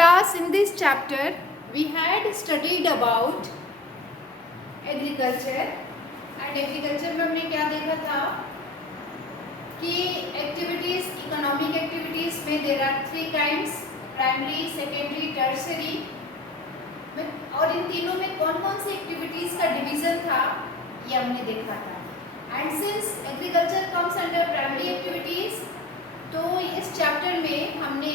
class, in this chapter we had studied about agriculture and agriculture में हमने क्या देखा था कि एक्टिविटीज, इकोनॉमिक एक्टिविटीज में there are three kinds, primary, secondary, tertiary, और इन तीनों में कौन कौन सी एक्टिविटीज का डिवीजन था ये हमने देखा था. And since agriculture comes under primary activities, तो इस चैप्टर में हमने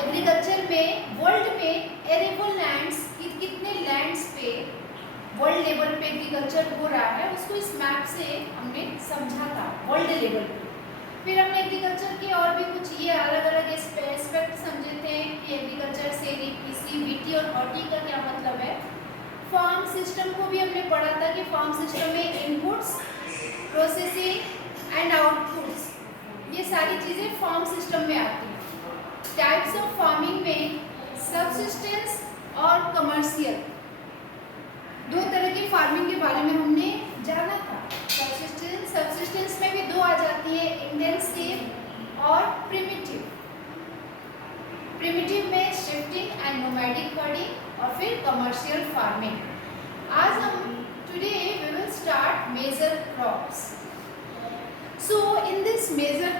एग्रीकल्चर में वर्ल्ड में एरेबल लैंड्स, कितने लैंड्स पे वर्ल्ड लेवल पे एग्रीकल्चर हो रहा है उसको इस मैप से हमने समझा था वर्ल्ड लेवल पे. फिर हमने एग्रीकल्चर के और भी कुछ ये अलग अलग एस्पेक्ट समझे थे कि एग्रीकल्चर से कृषि, वीटी और हॉर्टी का क्या मतलब है. फार्म सिस्टम को भी हमने पढ़ा था कि फार्म सिस्टम में इनपुट्स, प्रोसेसिंग एंड आउटपुट्स, ये सारी चीज़ें फार्म सिस्टम में आती हैं. टाइप्स ऑफ फार्मिंग में सबसिस्टेंस और कमर्शियल, दो तरह की फार्मिंग के बारे में हमने जाना था. सबसिस्टेंस में भी दो आ जाती है, इंटेंसिव और प्रिमिटिव. प्रिमिटिव में शिफ्टिंग एंड नोमैडिक हर्डिंग और फिर कमर्शियल फार्मिंग. आज हम today we will start major crops. So in this major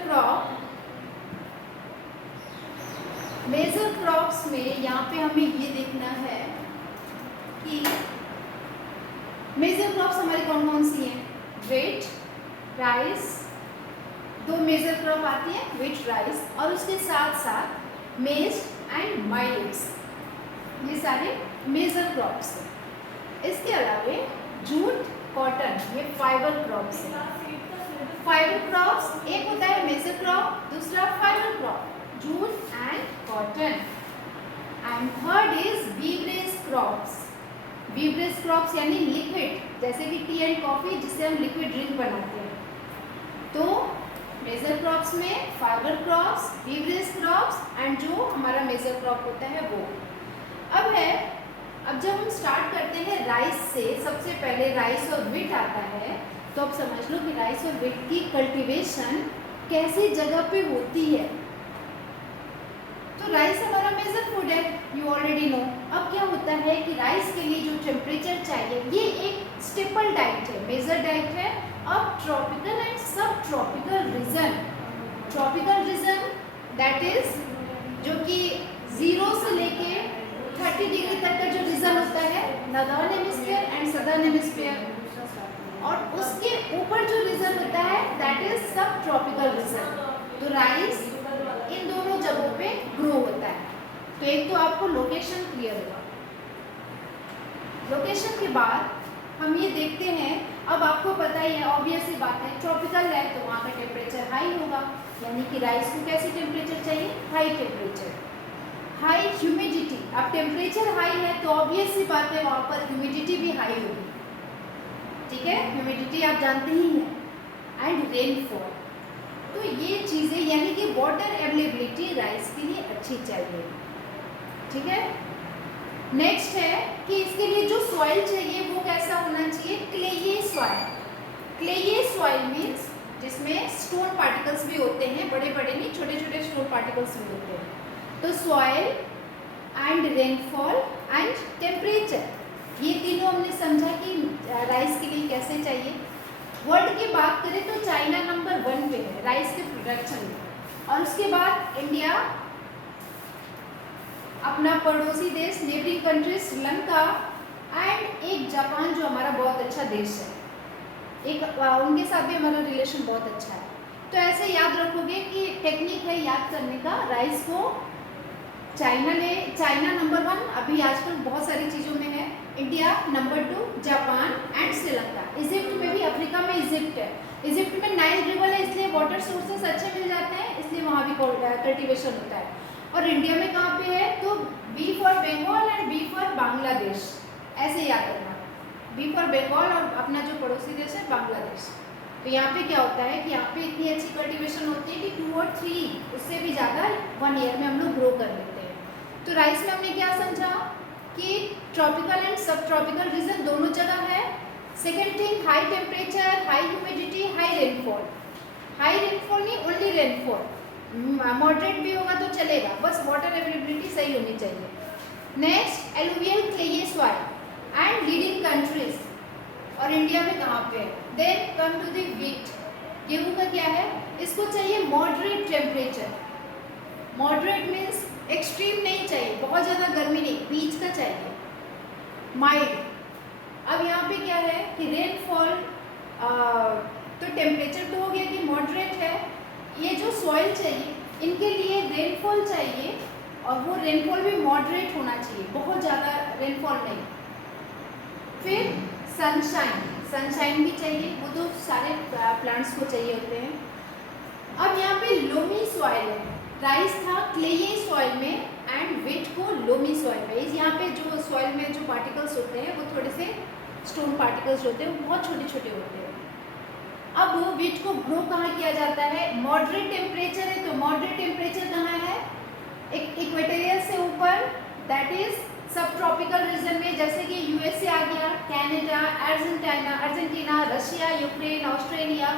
crops में यहाँ पे हमें ये देखना है कि मेजर क्रॉप्स हमारी कौन कौन सी हैं. व्हीट, राइस, दो मेजर क्रॉप आती है, व्हीट, राइस, और उसके साथ साथ मेज एंड माइलेट्स, ये सारे मेजर क्रॉप्स हैं. इसके अलावा जूट, कॉटन, ये फाइबर क्रॉप्स हैं. फाइबर क्रॉप्स एक होता है मेजर क्रॉप, दूसरा fibre crop, jute and cotton. And third is beverage crops. Beverage crops यानी लिक्विड, जैसे कि टी एंड कॉफी जिससे हम लिक्विड ड्रिंक बनाते हैं. तो मेजर क्रॉप्स में fibre crops, beverage crops and जो हमारा मेजर क्रॉप होता है वो. अब जब हम स्टार्ट करते हैं राइस से, सबसे पहले राइस और व्हीट आता है, तो अब समझ लो कि राइस और व्हीट की कल्टीवेशन कैसी जगह पे होती है. तो राइस हमारा मेजर फूड है, यू ऑलरेडी नो. अब क्या होता है कि राइस के लिए जो टेम्परेचर चाहिए, ये एक स्टेपल डाइट है, मेजर डाइट है. अब ट्रॉपिकल एंड सब tropical region, tropical region that is जो कि 0 से लेके 30 डिग्री तक का जो रीजन होता है, northern hemisphere and southern hemisphere, और उसके ऊपर जो रीजन होता है दैट इज सब ट्रॉपिकल रीजन. तो राइस इन दोनों जगहों पे ग्रो होता है. तो एक तो आपको लोकेशन क्लियर होगा. लोकेशन के बाद हम ये देखते हैं, अब आपको पता ही है, ऑब्वियस सी बात है, ट्रॉपिकल है तो वहाँ का टेम्परेचर हाई होगा, यानी कि राइस को कैसी टेम्परेचर चाहिए, हाई टेम्परेचर, हाई ह्यूमिडिटी. अब टेम्परेचर हाई है तो ऑब्वियस सी बात है वहाँ पर ह्यूमिडिटी भी हाई होगी. ठीक है, ह्यूमिडिटी आप जानते ही हैं. And rainfall. तो ये चीज़ें यानी कि वाटर अवेलेबिलिटी राइस के लिए अच्छी चाहिए. ठीक है. नेक्स्ट है कि इसके लिए जो सॉइल चाहिए वो कैसा होना चाहिए, clayey soil. Clayey soil means जिसमें स्टोन पार्टिकल्स भी होते हैं, बड़े बड़े नहीं, छोटे छोटे स्टोन पार्टिकल्स भी होते हैं. तो soil and rainfall and temperature, ये तीनों हमने समझा कि राइस के लिए कैसे चाहिए. वर्ल्ड की बात करें तो चाइना नंबर 1 पे है राइस के प्रोडक्शन में, और उसके बाद इंडिया, अपना पड़ोसी देश, नेबरिंग कंट्री श्रीलंका, एंड एक जापान जो हमारा बहुत अच्छा देश है, एक उनके साथ भी हमारा रिलेशन बहुत अच्छा है. तो ऐसे याद रखोगे कि टेक्निक है याद करने का. राइस को चाइना नंबर 1 अभी आजकल बहुत सारी चीज़ों में है, India number 2, Japan and Sri Lanka. Egypt में भी, अफ्रीका में इजिप्ट है. इजिप्ट में नाइल रिवर है, इसलिए वाटर सोर्सेस अच्छे मिल जाते हैं, इसलिए वहाँ भी कल्टीवेशन होता है. और इंडिया में कहाँ पे है, तो B for Bengal and B for Bangladesh, ऐसे याद रखना. बी फॉर बंगाल और अपना जो पड़ोसी देश है बांग्लादेश. तो यहाँ पे क्या होता है कि यहाँ पे इतनी अच्छी कल्टीवेशन होती है कि 2 और 3 उससे भी ज़्यादा 1 ईयर में हम लोग ग्रो कर लेते हैं. तो राइस में हमने क्या समझा कि ट्रॉपिकल एंड सब ट्रॉपिकल रीजन दोनों जगह है. Second thing, high temperature, high humidity, high rainfall. High rainfall नहीं, ओनली रेनफॉल. मॉडरेट भी होगा तो चलेगा, बस वाटर अवेलेबिलिटी सही होनी चाहिए। Next alluvial clay soil and leading countries, और इंडिया में कहाँ पे है। Then come to the wheat, गेहूँ का क्या है, इसको चाहिए moderate temperature. Moderate means extreme नहीं चाहिए, बहुत ज़्यादा गर्मी नहीं, बीच का चाहिए, माइल्ड। अब यहाँ पे क्या है कि रेनफॉल, तो टेम्परेचर तो हो गया कि मॉडरेट है, ये जो सॉइल चाहिए इनके लिए रेनफॉल चाहिए, और वो रेनफॉल भी मॉडरेट होना चाहिए, बहुत ज़्यादा रेनफॉल नहीं। फिर सनशाइन, सनशाइन भी चाहिए, वो तो सारे प्लांट्स को चाहिए होते हैं। अब यहाँ पे लोमी सॉइल है, राइस था क्लेई सॉइल में एंड व्हीट को लोमी सॉइल में। यहाँ पे जो सॉइल में जो पार्टिकल्स होते हैं वो थोड़े से स्टोन पार्टिकल्स होते हैं, वो बहुत छोटे छोटे होते हैं। अब व्हीट को ग्रो कहाँ किया जाता है, मॉडरेट टेम्परेचर है, तो मॉडरेट टेम्परेचर कहाँ है, एक इक्वेटोरियल से ऊपर, दैट इज सब ट्रॉपिकल रीजन में, जैसे कि यूएसए आ गया, Canada, Argentina, Russia, Ukraine, Australia.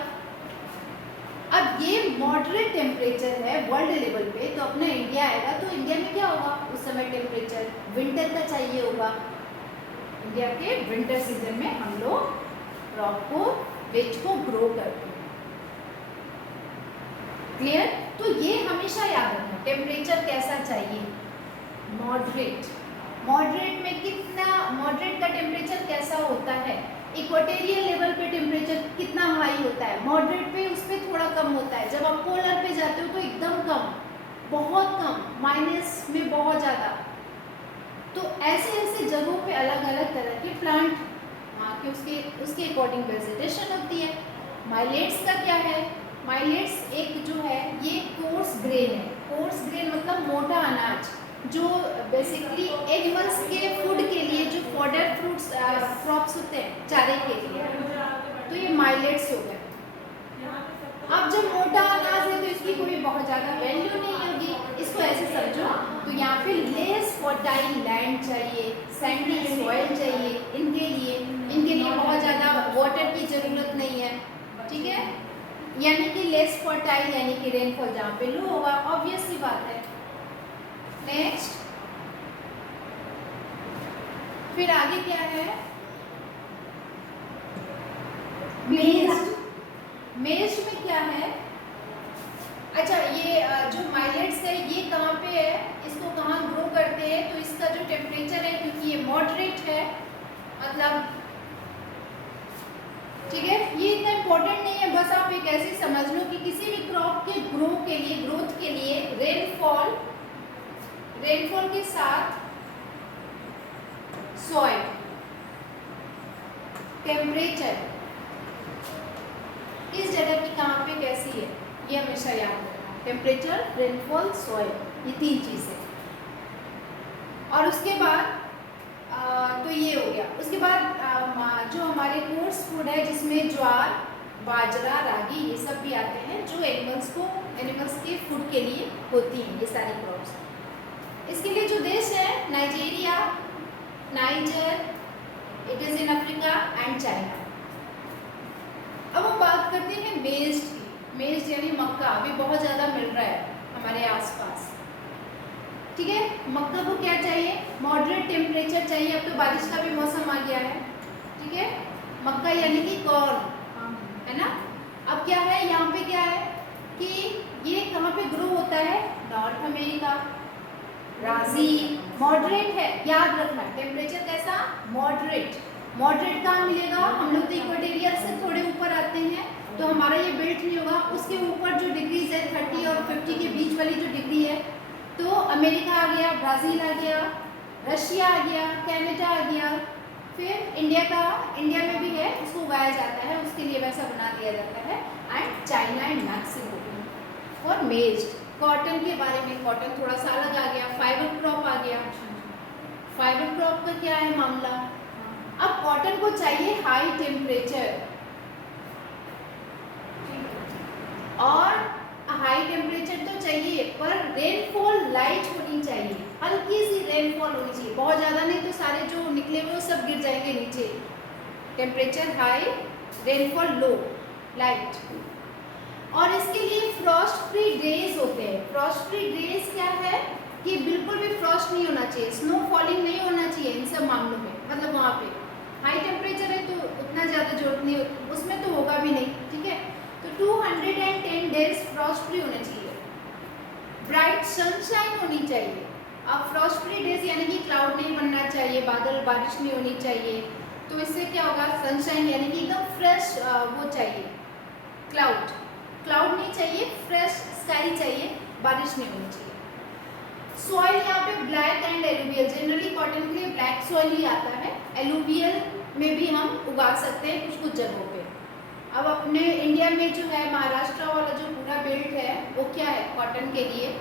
अब ये मॉडरेट टेम्परेचर है वर्ल्ड लेवल पे, तो अपना इंडिया आएगा, तो इंडिया में क्या होगा उस समय टेम्परेचर, विंटर का चाहिए होगा। इंडिया के विंटर सीजन में हम लोग क्रॉप को, व्हीट को ग्रो करते हैं। क्लियर, तो ये हमेशा याद रखना, टेम्परेचर कैसा चाहिए, मॉडरेट। मॉडरेट में कितना, मॉडरेट का टेम्परेचर कैसा होता है, इक्वेटोरियल लेवल पे टेम्परेचर कितना हाई होता है, मॉडरेट पे उस पर थोड़ा कम होता है, जब आप पोलर पे जाते हो तो एकदम कम, बहुत कम, माइनस में बहुत ज़्यादा। तो ऐसे ऐसे जगहों पे अलग अलग तरह के प्लांट वहाँ के उसके अकॉर्डिंग वेजिटेशन होती है। माइलेट्स का क्या है, माइलेट्स एक जो है ये कोर्स ग्रेन है, कोर्स ग्रेन मतलब मोटा अनाज, जो बेसिकली एनिमल्स के फूड के लिए जो फॉडर फ्रूट्स क्रॉप्स होते हैं चारे के लिए, तो ये माइलेट्स हो गए। अब जब मोटा अनाज है तो इसकी कोई बहुत ज़्यादा वैल्यू नहीं होगी, इसको ऐसे समझो, तो यहाँ पे लेस फर्टाइल लैंड चाहिए, सैंडी सॉइल चाहिए इनके लिए बहुत ज़्यादा वाटर की ज़रूरत नहीं है, ठीक है, यानी कि लेस फर्टाइल, यानी कि रेनफॉल जहाँ पे लो होगा, ऑब्वियस सी बात है। नेक्स्ट, फिर आगे क्या है, मेज़। मेज़ में क्या है, अच्छा ये जो माइलेट्स है ये कहाँ पे है, इसको कहाँ ग्रो करते हैं, तो इसका जो टेम्परेचर है, क्योंकि ये मॉडरेट है, मतलब ठीक है, ये इतना इम्पोर्टेंट नहीं है, बस आप एक ऐसे समझ लो कि किसी भी क्रॉप के ग्रोथ के लिए रेनफॉल के साथ सॉइल, टेम्परेचर, इस जगह की कहाँ पे कैसी है, ये हमेशा याद रखना, टेम्परेचर, रेनफॉल, सॉइल, ये तीन चीज़ें। और उसके बाद तो ये हो गया, उसके बाद जो हमारे कोर्स फूड है जिसमें ज्वार, बाजरा, रागी ये सब भी आते हैं, जो एनिमल्स के फूड के लिए होती हैं ये सारी क्रॉप्स। इसके लिए जो देश है Nigeria, niger, it is in Africa and China. अब हम बात करते हैं मेज़ की। मेज़ यानी मक्का, अभी बहुत ज़्यादा मिल रहा है हमारे आसपास, ठीक है। मक्का को क्या चाहिए, मॉडरेट टेम्परेचर चाहिए, अब तो बारिश का भी मौसम आ गया है, ठीक है। मक्का यानी कि कॉर्न, है ना। अब क्या है यहाँ पे, क्या है कि ये कहाँ पे ग्रो होता है, नॉर्थ अमेरिका, ब्राज़ील, मॉडरेट है, याद रखना टेम्परेचर कैसा, मॉडरेट। मॉडरेट कहाँ मिलेगा, हम लोग तो इक्वेटोरियल से थोड़े ऊपर आते हैं, तो हमारा ये बेल्ट नहीं होगा, उसके ऊपर जो डिग्रीज है 30 और 50 के बीच वाली जो डिग्री है, तो अमेरिका आ गया, ब्राज़ील आ गया, रशिया आ गया, कनाडा आ गया। फिर इंडिया में भी है, उसको उगाया जाता है, उसके लिए वैसा बना दिया जाता है। And China and Mexico. और मेज, कॉटन के बारे में, कॉटन थोड़ा सा अलग आ गया, फाइबर क्रॉप आ गया। फाइबर क्रॉप का क्या है मामला, अब कॉटन को चाहिए हाई टेम्परेचर, और हाई टेम्परेचर तो चाहिए, पर रेनफॉल लाइट होनी चाहिए, हल्की सी रेनफॉल होनी चाहिए, बहुत ज़्यादा नहीं तो सारे जो निकले हुए सब गिर जाएंगे नीचे। टेम्परेचर हाई, रेनफॉल लो, लाइट। और इसके लिए फ्रॉस्ट फ्री डेज होते हैं। फ्रॉस्ट फ्री डेज क्या है कि बिल्कुल भी फ्रॉस्ट नहीं होना चाहिए, स्नो फॉलिंग नहीं होना चाहिए इन सब मामलों में। मतलब वहाँ पे हाई टेम्परेचर है तो उतना ज़्यादा जरूरत नहीं, उसमें तो होगा भी नहीं, ठीक है। तो 210 डेज फ्रॉस्ट फ्री होने चाहिए। ब्राइट सनशाइन होनी चाहिए। अब फ्रॉस्ट फ्री डेज यानी कि क्लाउड नहीं बनना चाहिए, बादल बारिश नहीं होनी चाहिए। तो इससे क्या होगा, सनशाइन यानी कि एकदम फ्रेश वो चाहिए, क्लाउड नहीं चाहिए, फ्रेश स्काई चाहिए, बारिश नहीं होनी चाहिए। सॉइल यहाँ पे black and alluvial, generally cotton के लिए ब्लैक सॉइल ही आता है, एलुवियल में भी हम उगा सकते हैं कुछ कुछ जगहों पे। अब अपने इंडिया में जो है महाराष्ट्र वाला जो पूरा बेल्ट है वो क्या है, कॉटन के लिए।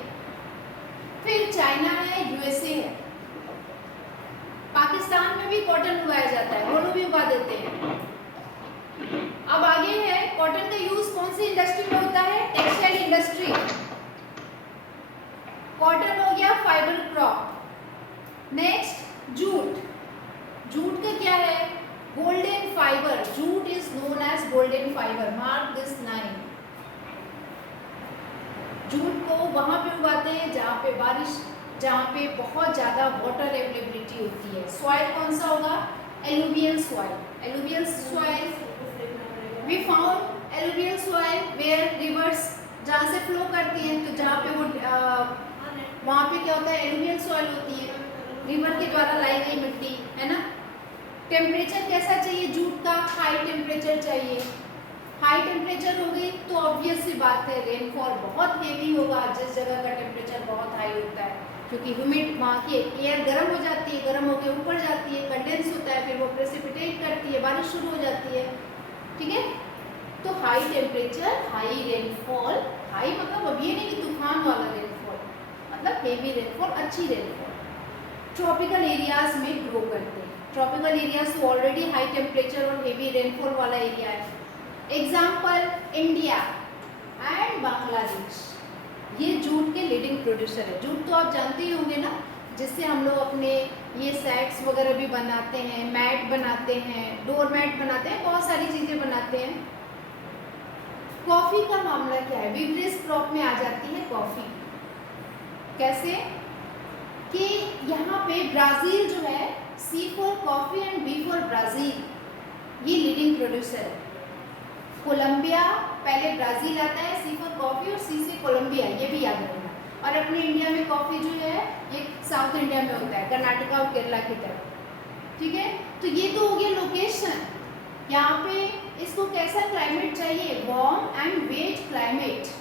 फिर चाइना है, यूएसए है, पाकिस्तान में भी कॉटन उगाया जाता है, वो लोग भी उगा देते हैं। अब आगे है, कॉटन का यूज कौन सी इंडस्ट्री में होता है, टेक्सटाइल इंडस्ट्री। कॉटन हो गया fibre crop. Next jute, jute का क्या है, golden fibre, jute is known as golden fibre, mark this 9। Jute को वहां पे उगाते हैं जहाँ पे बारिश, जहाँ पे बहुत ज़्यादा वाटर अवेलेबिलिटी होती है। सॉइल कौन सा होगा, alluvial soil. Alluvial soil we found alluvial soil where rivers जहाँ से फ्लो करती हैं, तो जहाँ पे वो वहाँ पे क्या होता है, एलुवियल सॉइल होती है, रिवर के द्वारा लाई गई मिट्टी, है ना। टेम्परेचर कैसा चाहिए जूट का, हाई टेम्परेचर चाहिए। हाई टेम्परेचर हो गई तो ऑब्वियस सी बात है रेनफॉल बहुत हेवी होगा जिस जगह का टेम्परेचर बहुत हाई होता है, क्योंकि ह्यूमिड वहाँ की एयर गर्म हो जाती है, गर्म होकर ऊपर जाती है, कंडेंस होता है, फिर वो प्रेसिपिटेट करती है, बारिश शुरू हो जाती है, ठीक है। तो high temperature, high rainfall, high मतलब अब ये नहीं कि तूफान वाला रेनफॉल, मतलब हेवी रेनफॉल, अच्छी रेनफॉल ट्रॉपिकल एरियाज में ग्रो करते हैं। ट्रॉपिकल एरियाज तो ऑलरेडी हाई टेम्परेचर और हेवी रेनफॉल वाला एरिया है। एग्जाम्पल इंडिया एंड बांग्लादेश, ये जूट के लीडिंग प्रोड्यूसर है। जूट तो आप जानते ही होंगे ना, जिससे हम लोग अपने ये सैक्स वगैरह भी बनाते हैं, मैट बनाते हैं, डोर मैट बनाते हैं, बहुत सारी चीज़ें बनाते हैं। कॉफ़ी का मामला क्या है, विवरेज क्रॉप में आ जाती है कॉफ़ी। कैसे कि यहाँ पे ब्राज़ील जो है, C for coffee and B for Brazil, ये लीडिंग प्रोड्यूसर है। कोलंबिया, पहले ब्राज़ील आता है, सी फॉर कॉफ़ी, और सी से कोलंबिया, ये भी याद रखना। और अपने इंडिया में कॉफ़ी जो है ये साउथ इंडिया में होता है, कर्नाटका और केरला की तरफ, ठीक है। तो ये तो हो गया लोकेशन। यहाँ पे इसको कैसा क्लाइमेट चाहिए, वार्म एंड वेट क्लाइमेट।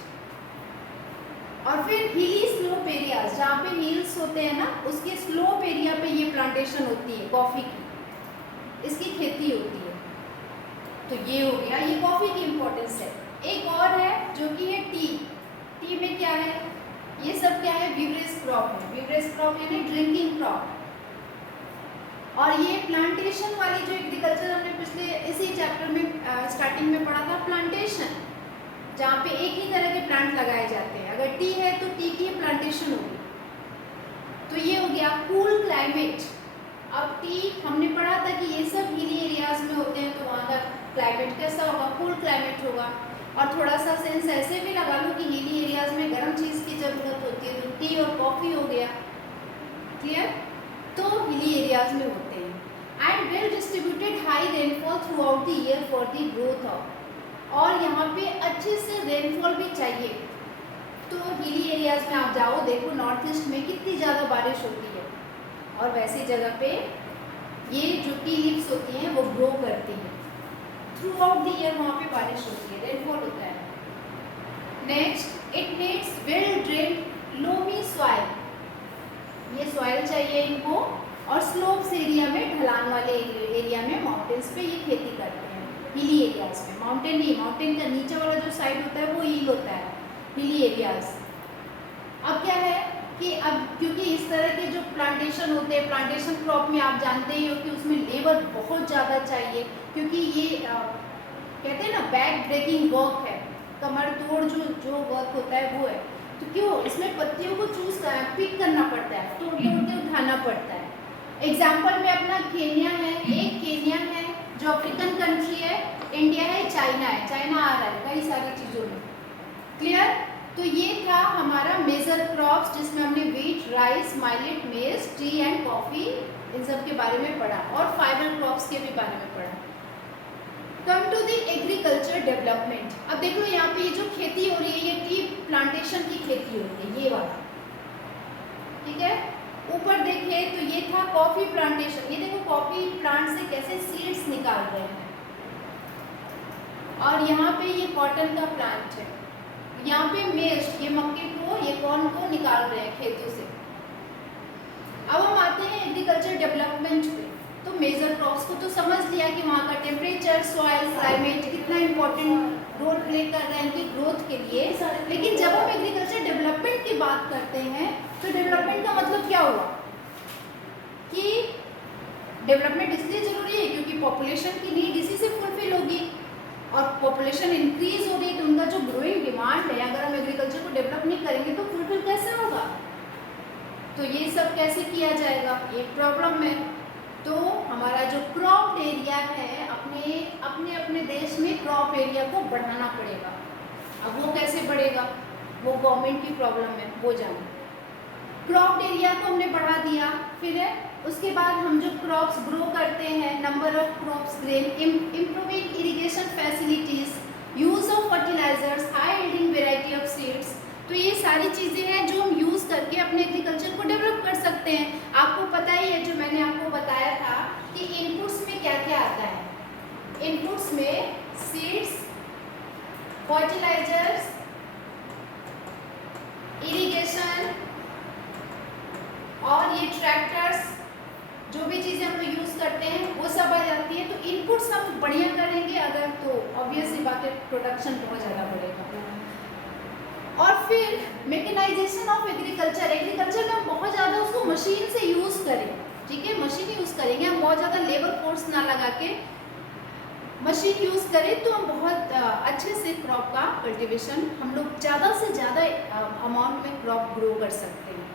और फिर हिली स्लोप एरियाज, जहाँ पे हिल्स होते हैं ना, उसके स्लोप एरिया पे ये प्लांटेशन होती है कॉफ़ी की, इसकी खेती होती है। तो ये हो गया, ये कॉफ़ी की इम्पोर्टेंस है। एक और है जो कि है टी। टी में क्या है, ये सब क्या है, बीवरेज क्रॉप है। बीवरेज क्रॉप यानी ड्रिंकिंग क्रॉप। और ये प्लांटेशन वाली जो एग्रीकल्चर हमने पिछले इसी चैप्टर में स्टार्टिंग में पढ़ा था, प्लांटेशन, जहाँ पे एक ही तरह के प्लांट लगाए जाते हैं। अगर टी है तो टी की प्लांटेशन होगी। तो ये हो गया कूल क्लाइमेट। अब टी हमने पढ़ा था कि ये सब हिली एरियाज में होते हैं, तो वहाँ का क्लाइमेट कैसा होगा, कूल क्लाइमेट होगा। और थोड़ा सा सेंस ऐसे भी लगा लो कि हिली एरियाज में गर्म चीज़ की ज़रूरत होती है, तो टी और कॉफ़ी हो गया, क्लियर। तो हिली एरियाज में होते हैं। And well distributed high rainfall through out the year for the growth of, और यहाँ पे अच्छे से रेनफॉल भी चाहिए। तो हिली एरियाज में आप जाओ, देखो नॉर्थ ईस्ट में कितनी ज़्यादा बारिश होती है, और वैसी जगह पे ये जो टी लीव्स होती हैं वो ग्रो करती हैं, थ्रू आउट द ईयर वहाँ पे बारिश होती है, रेनफॉल होता है। Next, it needs well drained loamy soil, ये सॉइल चाहिए इनको, और स्लोप्स एरिया में, ढलान वाले एरिया में, माउंटेन्स पे ये खेती करते हैं। हिली एरियाज में, माउंटेन नहीं, माउंटेन का नीचे वाला जो साइड होता है वो हिल होता है, हिली एरियाज। अब क्या है कि अब क्योंकि इस तरह के जो प्लांटेशन होते हैं, प्लांटेशन क्रॉप में आप जानते ही हो कि उसमें लेबर बहुत ज़्यादा चाहिए, क्योंकि ये कहते हैं ना बैक ब्रेकिंग वर्क है, कमर तोड़ जो वर्क होता है वो है। तो क्यों, इसमें पत्तियों को पिक करना पड़ता है, तोड़ तोड़ के उठाना पड़ता है। एग्जाम्पल में अपना केन्या है, एक केन्या है जो अफ्रीकन कंट्री है, इंडिया है, चाइना है, चाइना आ रहा है कई सारी चीज़ों में, क्लियर। तो ये मेजर क्रॉप्स जिसमें हमने व्हीट, राइस, माइलेट, मेज, टी एंड कॉफी इन सब के बारे में पढ़ा और फाइबर क्रॉप्स के भी बारे में पढ़ा। Come to the agriculture development. अब देखो यहाँ पे ये जो खेती हो रही है ये टी प्लांटेशन की खेती हो रही है, ये वाला, ठीक है। ऊपर देखें तो ये था कॉफी प्लांटेशन, ये देखो कॉफी प्लांट से कैसे सीड्स निकाल रहे हैं। और यहाँ पे ये कॉटन का प्लांट है, यहाँ पे मेज, ये मक्के को, ये कॉर्न को निकाल रहे हैं खेतों से। अब हम आते हैं एग्रीकल्चर डेवलपमेंट पे। तो मेजर क्रॉप्स को तो समझ लिया कि वहाँ का टेम्परेचर, सॉइल, क्लाइमेट कितना इंपॉर्टेंट रोल प्ले कर रहे हैं उनकी ग्रोथ के लिए। लेकिन जब हम एग्रीकल्चर डेवलपमेंट की बात करते हैं तो डेवलपमेंट का मतलब क्या हुआ कि डेवलपमेंट इसलिए जरूरी है क्योंकि पॉपुलेशन की नीड इसी से फुलफिल होगी और पॉपुलेशन इंक्रीज हो रही है तो उनका जो ग्रोइंग डिमांड है, अगर हम एग्रीकल्चर को डेवलप नहीं करेंगे तो फुलफिल कैसे होगा। तो ये सब कैसे किया जाएगा, एक प्रॉब्लम है। तो हमारा जो क्रॉप एरिया है, अपने अपने अपने देश में क्रॉप एरिया को बढ़ाना पड़ेगा। अब वो कैसे बढ़ेगा, वो गवर्नमेंट की प्रॉब्लम है, वो जाने। क्रॉप एरिया को हमने बढ़ा दिया, फिर उसके बाद हम जो क्रॉप्स ग्रो करते हैं, number of crops grain, improving irrigation facilities, use of fertilizers, high yielding variety of seeds. तो ये सारी चीज़ें हैं जो हम यूज़ करके अपने एग्रीकल्चर को डेवलप कर सकते हैं। आपको पता ही है, जो मैंने आपको बताया था कि इनपुट्स में क्या क्या आता है। इनपुट्स में सीड्स, फर्टिलाइजर्स, इरिगेशन और ये ट्रैक्टर्स, जो भी चीज़ें हम लोग यूज़ करते हैं वो सब आ जाती है। तो इनपुट्स हम बढ़िया करेंगे अगर, तो ऑब्वियसली बात है प्रोडक्शन बहुत ज़्यादा बढ़ेगा। और फिर मेकेनाइजेशन ऑफ एग्रीकल्चर, एग्रीकल्चर में हम बहुत ज़्यादा उसको मशीन से यूज़ करें, ठीक है, मशीन यूज़ करेंगे हम, बहुत ज़्यादा लेबर फोर्स ना लगा के मशीन यूज़ करें तो हम बहुत अच्छे से क्रॉप का कल्टीवेशन हम लोग ज़्यादा से ज़्यादा अमाउंट में क्रॉप ग्रो कर सकते हैं,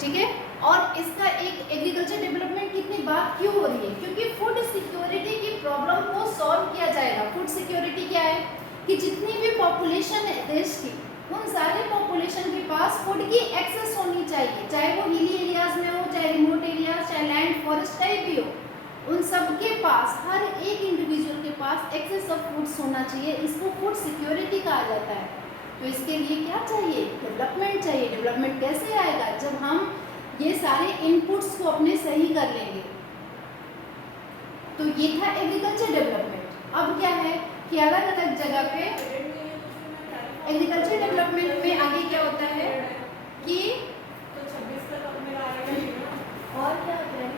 ठीक है। और इसका एक एग्रीकल्चर डेवलपमेंट की इतनी बात क्यों हो रही है, क्योंकि फूड सिक्योरिटी की प्रॉब्लम को सॉल्व किया जाएगा। फूड सिक्योरिटी क्या है कि जितनी भी पॉपुलेशन है देश की, उन सारे पॉपुलेशन के पास फूड की एक्सेस होनी चाहिए, चाहे वो हिली एरियाज में हो, चाहे रिमोट एरियाज, चाहे लैंड फॉरेस्ट टाइप भी हो, उन सबके पास, हर एक इंडिविजुअल के पास एक्सेस ऑफ फूड्स होना चाहिए। इसको फूड सिक्योरिटी कहा जाता है। तो इसके लिए क्या चाहिए, डेवलपमेंट चाहिए। डेवलपमेंट कैसे आएगा, जब हम ये सारे इनपुट्स को अपने सही कर लेंगे। तो ये था एग्रीकल्चर डेवलपमेंट। अब क्या है कि अलग अलग जगह पे एग्रीकल्चर डेवलपमेंट में आगे क्या होता है कि और क्या होता है,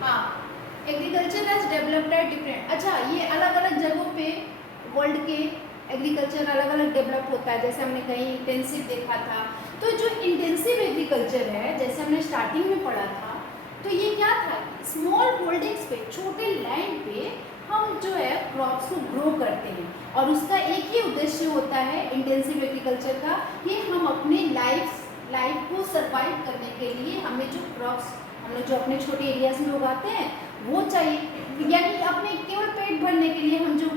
हाँ, agriculture as developed at different. अच्छा, ये अलग अलग जगहों पे वर्ल्ड के एग्रीकल्चर अलग अलग डेवलप होता है। जैसे हमने कहीं इंटेंसिव देखा था, तो जो इंटेंसिव एग्रीकल्चर है, जैसे हमने स्टार्टिंग में पढ़ा था, तो ये क्या था, स्मॉल होल्डिंग्स पे, छोटे लैंड पे हम जो है क्रॉप्स को ग्रो करते हैं। और उसका एक ही उद्देश्य होता है इंटेंसिव एग्रीकल्चर का कि हम अपने लाइफ को सर्वाइव करने के लिए हमें जो क्रॉप्स हम लोग जो अपने छोटे एरियाज में उगाते हैं वो चाहिए, यानी अपने केवल पेट भरने के लिए हम जो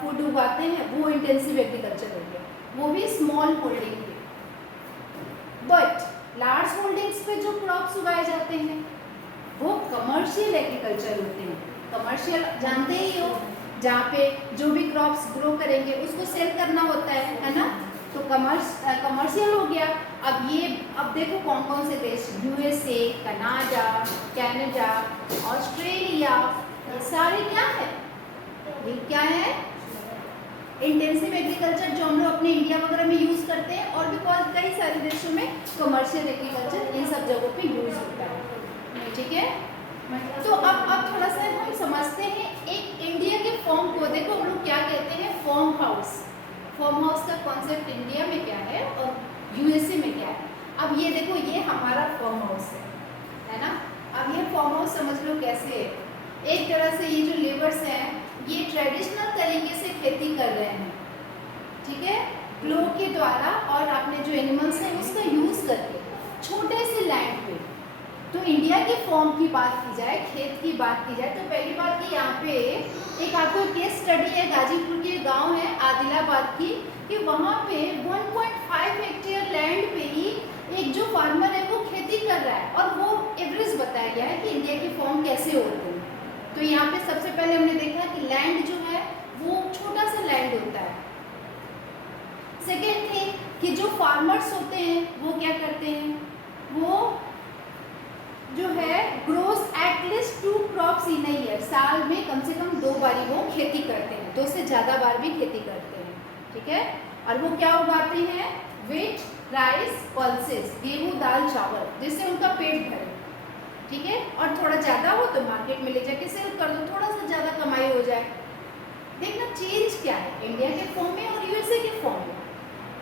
फूड उगाते हैं वो इंटेंसिव एग्रीकल्चर हो गया, वो भी स्मॉल होल्डिंग पे। बट लार्ज होल्डिंग्स पे जो क्रॉप्स उगाए जाते हैं वो कमर्शियल एग्रीकल्चर होते हैं। कमर्शियल जानते ही हो, जहाँ पे जो भी क्रॉप्स ग्रो करेंगे उसको सेल करना होता है ना, तो कमर्शियल हो गया। अब देखो कौन कौन से देश, यूएसए, कनाडा, ऑस्ट्रेलिया, ये सारे क्या है, ये क्या है, इंटेंसिव एग्रीकल्चर जो हम लोग अपने इंडिया वगैरह में यूज़ करते हैं, और भी कई सारे देशों में कमर्शियल एग्रीकल्चर इन सब जगहों पे यूज़ होता है, ठीक है। तो अब थोड़ा सा हम समझते हैं एक इंडिया के फॉर्म को। देखो हम लोग क्या कहते हैं, फार्म हाउस। फार्म हाउस का कॉन्सेप्ट इंडिया में क्या है और यूएसए में क्या है। अब ये देखो, ये हमारा फार्म हाउस है ना। अब ये फार्म हाउस समझ लो कैसे है, एक तरह से ये जो लेबर्स हैं ये ट्रेडिशनल तरीके से खेती कर रहे हैं, ठीक है, प्लो के द्वारा और अपने जो एनिमल्स हैं उसका यूज़ करके छोटे से लैंड पे। तो इंडिया के फॉर्म की बात की जाए, खेत की बात की जाए, तो पहली बात कि यहाँ पे एक आपको केस स्टडी है, गाजीपुर के गांव है आदिलाबाद की, कि वहाँ पे 1.5 हेक्टेयर लैंड पे ही एक जो फार्मर है वो खेती कर रहा है, और वो एवरेज बताया गया है कि इंडिया के फॉर्म कैसे होते हैं। तो यहाँ पे सबसे पहले हमने देखा कि लैंड जो है वो छोटा सा लैंड होता है। सेकेंड थिंग कि जो फार्मर्स होते हैं वो क्या करते हैं, वो जो है grows at least 2 crops in a year, साल में कम से कम 2 बारी वो खेती करते हैं, 2 से ज़्यादा बार भी खेती करते हैं, ठीक है। और वो क्या उगाते हैं, व्हीट, राइस, पल्सेस, गेहूँ, दाल, चावल, जिससे उनका पेट भरे, ठीक है। और थोड़ा ज़्यादा हो तो मार्केट में ले जाके सेल कर दो, थोड़ा सा ज़्यादा कमाई हो जाए। देखना चेंज क्या है इंडिया के फॉर्म में और यूएसए के फॉर्म में।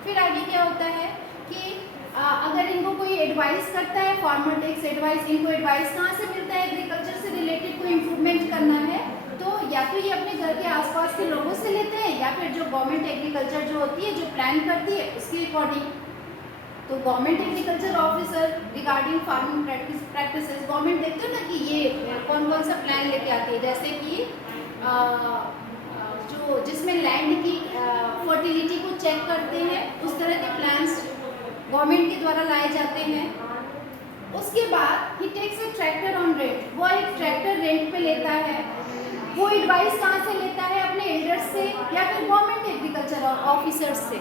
फिर आगे क्या होता है कि अगर इनको कोई एडवाइस करता है, फार्मर टेक्स एडवाइस, इनको एडवाइस कहाँ से मिलता है, एग्रीकल्चर से रिलेटेड कोई इम्प्रूवमेंट करना है तो या तो ये अपने घर के आसपास के लोगों से लेते हैं, या फिर जो गवर्नमेंट एग्रीकल्चर जो होती है, जो प्लान करती है उसके अकॉर्डिंग। तो government agriculture officer regarding farming practices, government देखते हो ना कि ये कौन कौन सा प्लान लेके आती है, जैसे कि जो जिसमें लैंड की फर्टिलिटी को चेक करते हैं, उस तरह के प्लान्स गवर्नमेंट के द्वारा लाए जाते हैं। उसके बाद ही takes a tractor on rent, वो एक ट्रैक्टर रेंट पे लेता है। वो एडवाइस कहाँ से लेता है, अपने एल्डर्स से या फिर गवर्नमेंट एग्रीकल्चर ऑफिसर्स से।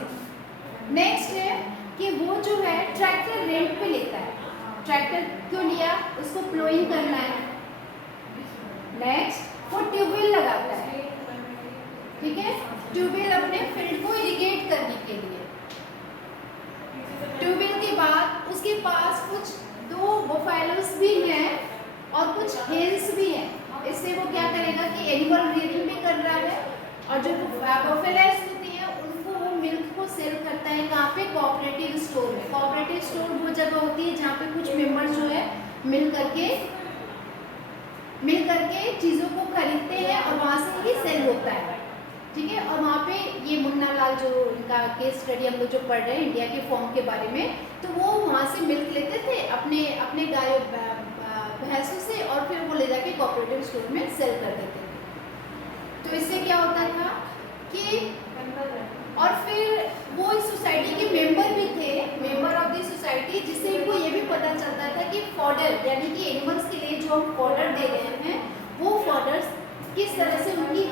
नेक्स्ट है कि वो जो है ट्रैक्टर रेंट पे लेता है। ट्रैक्टर क्यों लिया, उसको प्लोइंग करना है। नेक्स्ट वो ट्यूबवेल लगाता है, ठीक है, ट्यूबवेल अपने फील्ड को इरिगेट करने के लिए। ट्यूबवेल के बाद उसके पास कुछ 2 बफेलोस भी हैं और कुछ हेल्स भी हैं। इससे वो क्या करेगा कि एनिमल रियरिंग भी कर रहा है, और जो बफेलोस होती हैं उनको वो मिल्क को सेल करता है कहाँ पे, कोऑपरेटिव स्टोर में। कोऑपरेटिव स्टोर वो जगह होती है जहाँ पे कुछ मेंबर जो है मिल करके चीज़ों को खरीदते हैं और वहाँ से ही सेल होता है, ठीक है। और वहाँ पे ये मुन्ना लाल जो इनका केस स्टडी हम लोग जो पढ़ रहे हैं इंडिया के फॉर्म के बारे में, तो वो वहाँ से मिल्क लेते थे अपने गायों भैंसों से, और फिर वो ले जाके कोऑपरेटिव स्टोर में सेल कर देते थे। तो इससे क्या होता था कि, और फिर वो इस सोसाइटी के मेंबर भी थे, मेंबर ऑफ द सोसाइटी, जिससे इनको ये भी पता चलता था कि फॉडर यानी कि एनिमल्स के लिए जो हम फॉडर दे रहे हैं वो फॉडर्स किस तरह से उनकी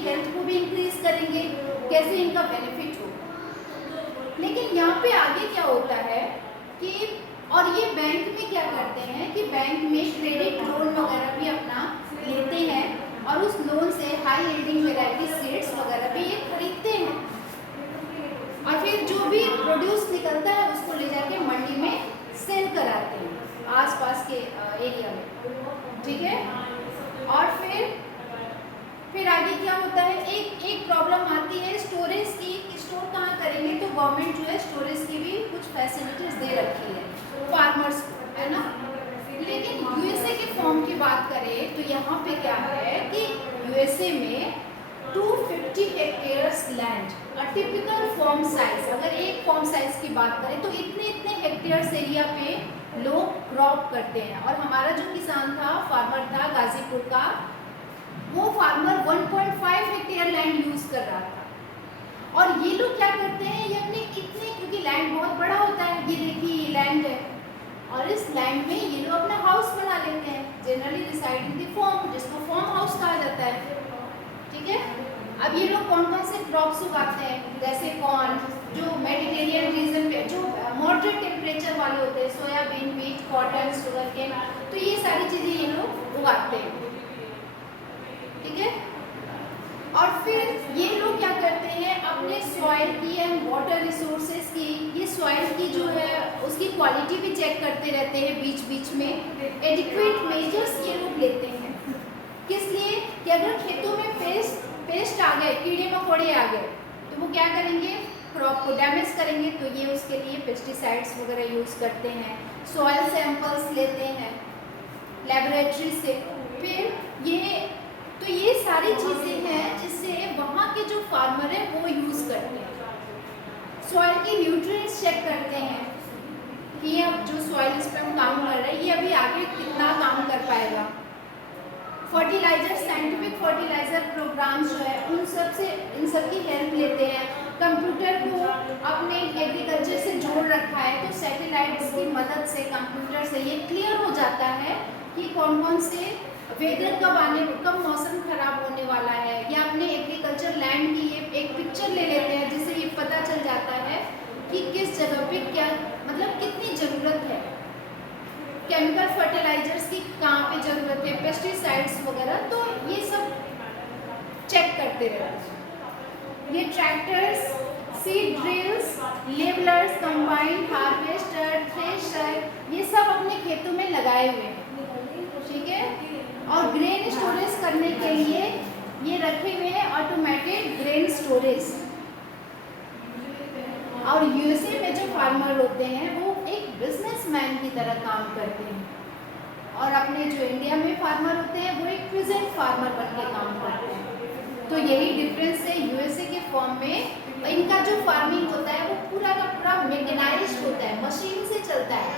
हेल्थ को भी इंक्रीज करेंगे, कैसे इनका बेनिफिट हो। लेकिन यहाँ पे आगे क्या होता है कि, और ये बैंक में क्या करते हैं कि बैंक में क्रेडिट लोन वगैरह भी अपना लेते हैं, और उस लोन से हाई यील्डिंग वैरायटी सीड्स वगैरह भी ये खरीदते हैं, और फिर जो भी प्रोड्यूस निकलता है उसको ले जाके मंडी में सेल कराते हैं आसपास के एरिया में, ठीक है। और फिर आगे क्या होता है, एक प्रॉब्लम आती है स्टोरेज की, कि स्टोर कहाँ करेंगे, तो गवर्नमेंट जो है स्टोरेज की भी कुछ फैसिलिटीज दे रखी है फार्मर्स को, है ना। लेकिन यूएसए के फॉर्म की बात करें तो यहाँ पे क्या है कि यूएसए में 250 hectares land, a typical form size, अगर एक फॉर्म साइज की बात करें तो इतने हेक्टेयर्स एरिया पे लोग क्रॉप करते हैं। और हमारा जो किसान था, फार्मर था गाजीपुर का, वो फार्मर 1.5 हेक्टेयर लैंड यूज कर रहा था। और ये लोग क्या करते हैं, ये अपने क्योंकि लैंड बहुत बड़ा होता है, ये देखिए ये लैंड है, और इस लैंड में ये लोग अपना हाउस बना लेते हैं, generally reside in the farm, जिसको फॉर्म हाउस कहा जाता है, ठीक है। अब ये लोग कौन कौन से क्रॉप्स उगाते हैं, जैसे कॉर्न, जो मेडिटेरियन रीजन पे जो मॉडरेट टेम्परेचर वाले होते हैं, soybean, wheat, cotton, sugarcane, तो ये सारी चीज़ें ये लोग उगाते हैं, ठीक है। और फिर ये लोग क्या करते हैं, अपने सॉइल की एंड वाटर रिसोर्सेज की, ये सॉइल की जो है उसकी क्वालिटी भी चेक करते रहते हैं बीच बीच में। एडिक्वेट मेजर्स ये लोग लेते हैं, किस लिए कि अगर खेतों में पेस्ट आ गए, कीड़े मकोड़े आ गए, तो वो क्या करेंगे, क्रॉप को डैमेज करेंगे, तो ये उसके लिए पेस्टिसाइड्स वगैरह यूज़ करते हैं। सॉइल सैंपल्स लेते हैं लेबोरेटरी से। फिर ये सारी चीज़ें हैं जिससे वहाँ के जो फार्मर है वो यूज़ करते हैं। सॉइल की न्यूट्रिएंट्स चेक करते हैं कि अब जो सॉइल इस पर हम काम कर रहे हैं ये अभी आगे कितना काम कर पाएगा। Fertilizer, scientific fertilizer fertilizer programmes जो है उन सब से इन सब की हेल्प लेते हैं। कंप्यूटर को अपने एग्रीकल्चर से जोड़ रखा है, तो सैटेलाइट्स की मदद से कंप्यूटर से ये क्लियर हो जाता है कि कौन कौन से वेदर कब मौसम खराब होने वाला है, या अपने एग्रीकल्चर लैंड की ये एक पिक्चर ले लेते हैं जिससे ये पता चल जाता है कि किस जगह पे क्या मतलब कितनी ज़रूरत है, केमिकल फर्टिलाइजर्स की कहाँ पे ज़रूरत है, पेस्टिसाइड्स वगैरह, तो ये सब चेक करते रहते। ये tractors, seed drills, levellers, combine harvester, thresher, ये सब अपने खेतों में लगाए हुए हैं, ठीक है। और ग्रेन स्टोरेज करने के लिए ये रखे हुए हैं ऑटोमेटेड ग्रेन स्टोरेज। और यूएसए में जो फार्मर होते हैं वो एक बिजनेसमैन की तरह काम करते हैं, और अपने जो इंडिया में फार्मर होते हैं वो एक प्रेजेंट फार्मर बन के काम करते हैं। तो यही डिफरेंस है यूएसए के फॉर्म में। इनका जो फार्मिंग होता है वो पूरा का पूरा मैकेनाइज्ड होता है, मशीन से चलता है,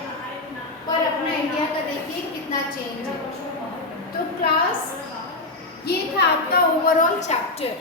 पर अपना इंडिया का देखिए कितना चेंज है। तो क्लास ये था आपका ओवरऑल चैप्टर।